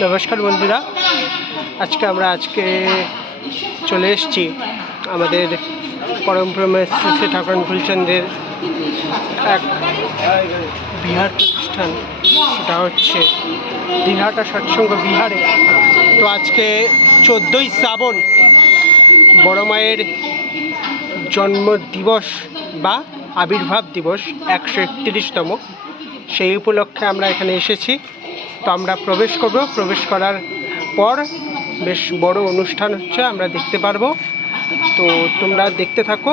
নমস্কার বন্ধুরা, আমরা চলে এসেছি আমাদের পরম প্রেমের শ্রী ঠাকুর ফুলচন্দ্রের এক বিহার প্রতিষ্ঠান, সেটা হচ্ছে দিনহাটা সৎসঙ্গ বিহারে। তো আজকে 14ই শ্রাবণ, বড় মায়ের জন্মদিবস বা আবির্ভাব দিবস 131তম। সেই উপলক্ষে আমরা এখানে এসেছি। তো আমরা প্রবেশ করব। প্রবেশ করার পর বেশ বড় অনুষ্ঠান হচ্ছে, আমরা দেখতে পারবো। তো তোমরা দেখতে থাকো,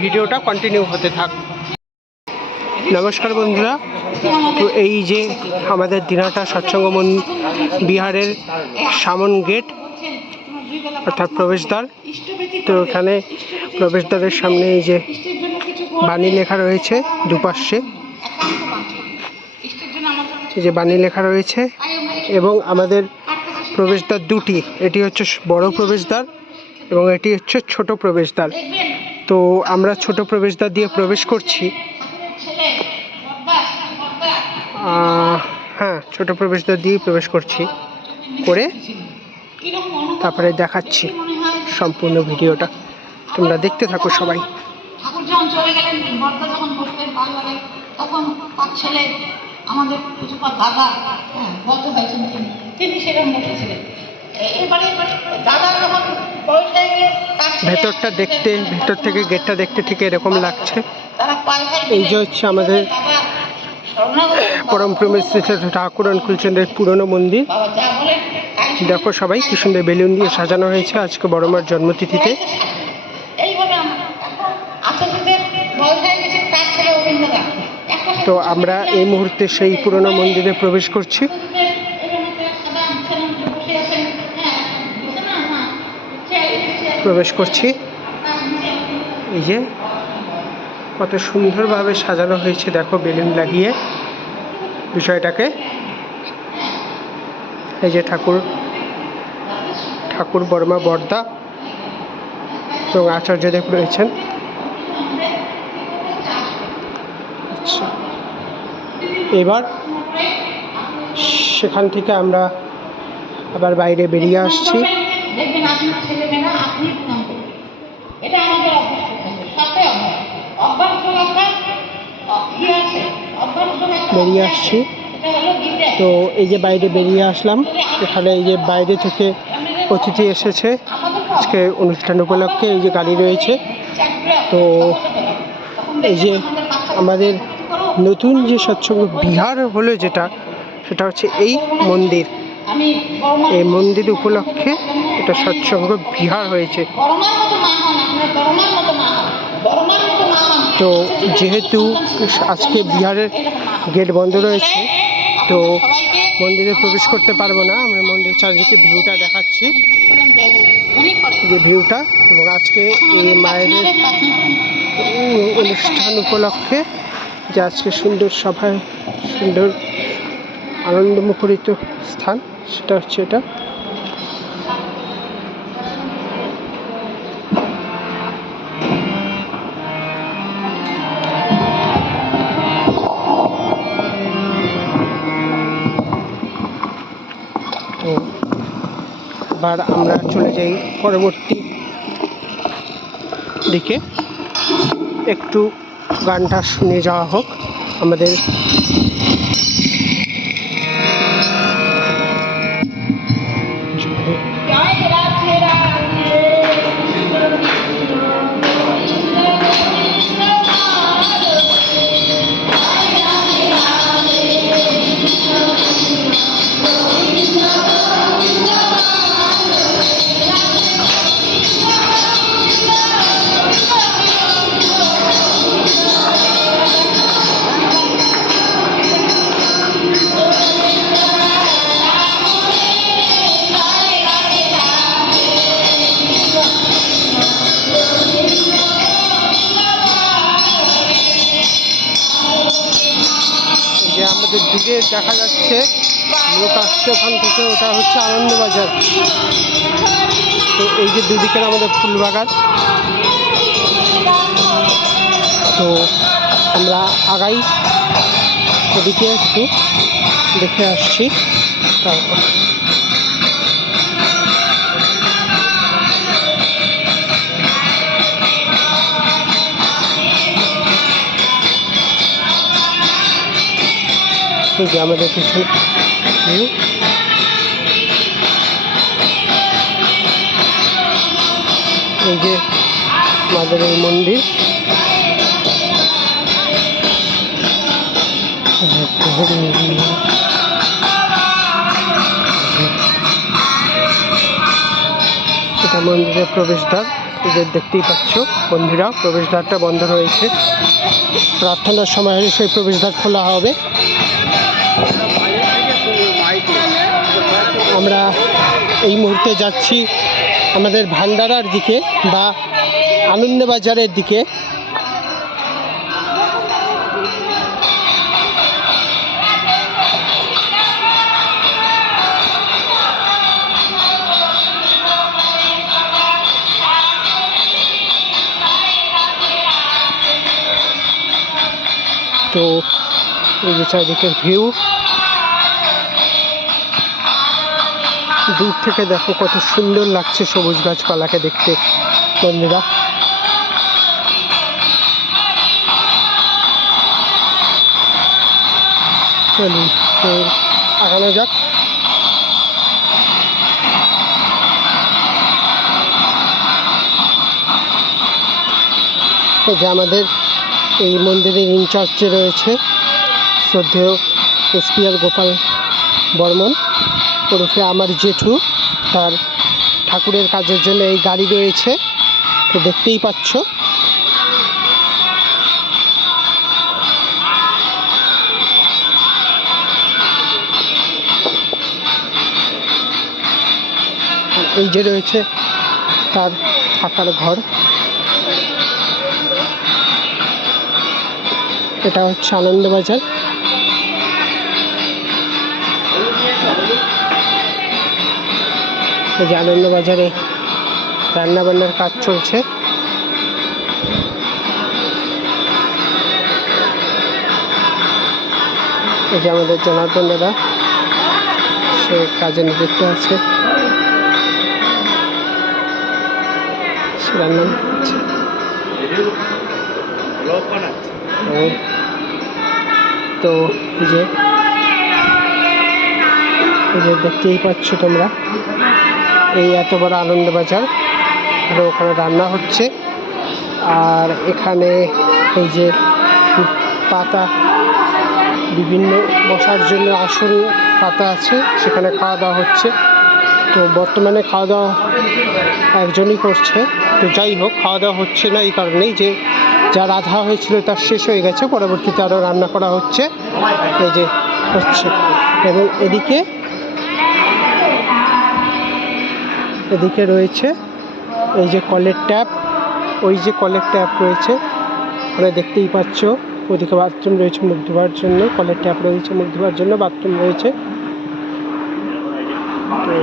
ভিডিওটা কন্টিনিউ হতে থাক। নমস্কার বন্ধুরা, তো এই যে আমাদের দিনহাটা সৎসঙ্গ বিহারের সামন গেট অর্থাৎ প্রবেশদ্বার। তো এখানে প্রবেশদ্বারের সামনে এই যে বাণী লেখা রয়েছে, দুপাশে এই যে বাণী লেখা রয়েছে। এবং আমাদের প্রবেশদ্বার দুটি, এটি হচ্ছে বড় প্রবেশদ্বার এবং এটি হচ্ছে ছোট প্রবেশদ্বার। তো আমরা ছোট প্রবেশদ্বার দিয়ে প্রবেশ করছি। হ্যাঁ, ছোট প্রবেশদ্বার দিয়ে প্রবেশ করছি, করে তারপরে দেখাচ্ছি সম্পূর্ণ ভিডিওটা। তোমরা দেখতে থাকো সবাই। ঠাকুর যখন চলে গেলেন, বর্দা যখন বসলেন পালবারে, তখন তার ছেলে আমাদের পুজোপার দাদা গত হয়েছেন, তিনি সেরকম বসেছিলেন। এবারে দাদা যখন বয়স হয়ে গেলে ভেতরটা দেখতে, ভেতর থেকে গেটটা দেখতে ঠিক এরকম লাগছে। এই যে হচ্ছে আমাদের পরম প্রেমের শ্রী ঠাকুর ফুলচন্দ্রের পুরনো মন্দির। দেখো সবাই কি সুন্দর বেলুন দিয়ে সাজানো হয়েছে আজকে বড় মার জন্মতিথিতে। তো আমরা এই মুহূর্তে সেই পুরনো মন্দিরে প্রবেশ করছি। এই যে কত সুন্দরভাবে সাজানো হয়েছে, দেখো বেলুন লাগিয়ে বিষয়টাকে। এই যে ঠাকুর বর্মা বর্দা এবং আচার্যদেব রয়েছেন। আচ্ছা, এবার সেখান থেকে আমরা আবার বাইরে বেরিয়ে আসছি। বেরিয়ে আসছি। তো এই যে বাইরে বেরিয়ে আসলাম, এখানে এই যে বাইরে থেকে অতিথি এসেছে আজকে অনুষ্ঠান উপলক্ষে। এই যে গাড়ি রয়েছে। তো এই যে আমাদের নতুন যে সৎসঙ্গ বিহার হলো, সেটা হচ্ছে এই মন্দির। এই মন্দির উপলক্ষে এটা সৎসঙ্গ বিহার হয়েছে। তো যেহেতু আজকে বিহারের গেট বন্ধ রয়েছে, তো মন্দিরে প্রবেশ করতে পারবো না। আমরা মন্দির চারিদিকে ভিউটা দেখাচ্ছি, যে ভিউটা। এবং আজকে এই মায়ের অনুষ্ঠান উপলক্ষে যে আজকে সুন্দর সভায়, সুন্দর আনন্দমুখরিত স্থান, সেটা হচ্ছে এটা। তো এবার আমরা চলে যাই পরবর্তী দিকে। একটু গানটা শুনে যাওয়া হোক আমাদের। আমাদের দিকে দেখা যাচ্ছে লোক আসছে ওখান থেকে, ওটা হচ্ছে আনন্দবাজার। তো এই যে দুদিকের আমাদের ফুলবাগান। তো আমরা আগাই এদিকে একটু দেখে আসছি। তারপর এই যে আমাদের পিছনে ভিউ। এই যে আমাদের এই মন্দির, এটা মন্দিরের প্রবেশদ্বার। এই যে দেখতেই পাচ্ছ বন্ধুরা, প্রবেশদ্বারটা বন্ধ রয়েছে, প্রার্থনার সময় হলে সেই প্রবেশদ্বার খোলা হবে। আমরা এই মুহূর্তে যাচ্ছি আমাদের ভান্ডারার দিকে বা আনন্দবাজারের দিকে। তো এই যে চারিদিকের ভিউ, দূর থেকে দেখো কত সুন্দর লাগছে সবুজ গাছপালাকে দেখতে বন্ধুরা। চলুন তো আগানো যাক। এই যে আমাদের এই মন্দিরের ইনচার্জে রয়েছে শ্রদ্ধেয় এসপিআর গোপাল বর্মন ওরফে আমার জেঠু। তার ঠাকুরের কাজের জন্য এই গাড়ি রয়েছে, তো দেখতেই পাচ্ছ। এই যে রয়েছে তার থাকার ঘর। এটা হচ্ছে আনন্দবাজার। এই যে আনন্দবাজারে রান্নাবান্নার কাজ চলছে। এই যে আমাদের জনার্দন দাদা, সে কাজে নিযুক্ত আছে, সে রান্না করছে। তো এই যে দেখতেই পাচ্ছ তোমরা, এই এত বড় আনন্দবাজার, আর ওখানে রান্না হচ্ছে। আর এখানে এই যে পাতা, বিভিন্ন বসার জন্য আসন পাতা আছে, সেখানে খাওয়া দাওয়া হচ্ছে। তো বর্তমানে খাওয়া দাওয়া একজনই করছে। তো যাই হোক, খাওয়া দাওয়া হচ্ছে না এই কারণেই যে যা রাধা হয়েছিল তার শেষ হয়ে গেছে, পরবর্তীতে আরও রান্না করা হচ্ছে। এই যে হচ্ছে, এবং এদিকে রয়েছে এই যে কলের ট্যাপ, ওই যে কলের ট্যাপ রয়েছে ওখানে দেখতেই পাচ্ছ। ওদিকে বাথরুম রয়েছে মুখ ধোয়ার জন্য, কলের ট্যাপ রয়েছে মুখ ধোয়ার জন্য, বাথরুম রয়েছে। তো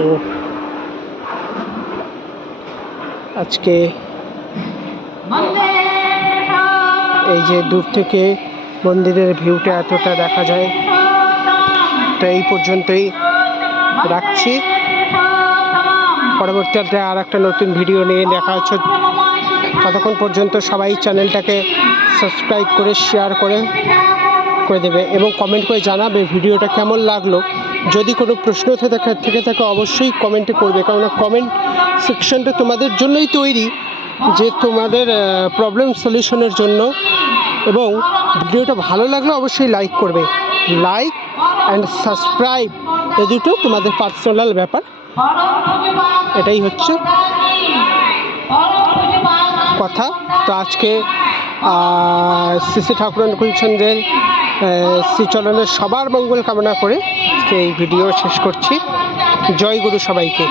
আজকে এই যে দূর থেকে মন্দিরের ভিউটা এতটা দেখা যায়। তো এই পর্যন্তই রাখছি, পরবর্তীতে আর একটা নতুন ভিডিও নিয়ে দেখা হচ্ছে। ততক্ষণ পর্যন্ত সবাই চ্যানেলটাকে সাবস্ক্রাইব করে শেয়ার করে দেবে এবং কমেন্ট করে জানাবে ভিডিওটা কেমন লাগলো। যদি কোনো প্রশ্ন থেকে থাকে অবশ্যই কমেন্টে করবে, কারণ কমেন্ট সেকশনটা তোমাদের জন্যই তৈরি, যে তোমাদের প্রবলেম সলিউশনের জন্য। এবং ভিডিওটা ভালো লাগলে অবশ্যই লাইক করবে। লাইক অ্যান্ড সাবস্ক্রাইব এ দুটো তোমাদের পার্সোনাল ব্যাপার, এটাই হচ্ছে কথা। তো আজকে শ্রী ঠাকুরান কুলচন্দ্রের শ্রীচরণের সবার মঙ্গল কামনা করে এই ভিডিও শেষ করছি। জয় গুরু সবাইকে।